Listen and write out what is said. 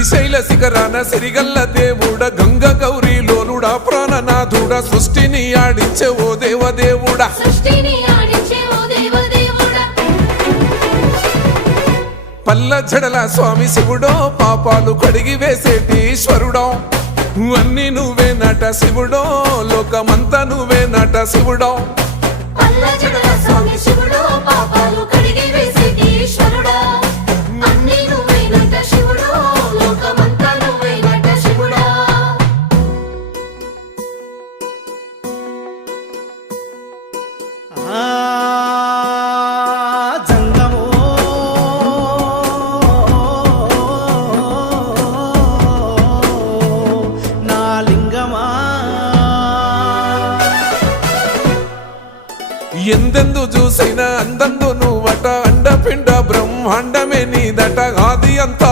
శ్రీశైల శిఖరాన సిరిగల్ల దేవుడ గంగ గౌరీ లోలుడా ప్రాణనాథుడ సృష్టిని ఆడించే ఓ దేవదేవుడా పల్ల జడల స్వామి శివుడో పాపాలు కడిగి వేసేటి ఈశ్వరుడో అన్ని నువ్వే నట శివుడో లోకమంతా నువ్వే నట శివుడో పల్ల జడల స్వామి శివుడో పాపాలు కడిగి వేసేటి ఈశ్వరుడా అన్ని నువ్వే నట శివుడో లోకమంతా నువ్వే నట శివుడా ఎందెందు చూసిన అందందు నువ్వట అండపిండ బ్రహ్మాండమే నీదట ఆది అంత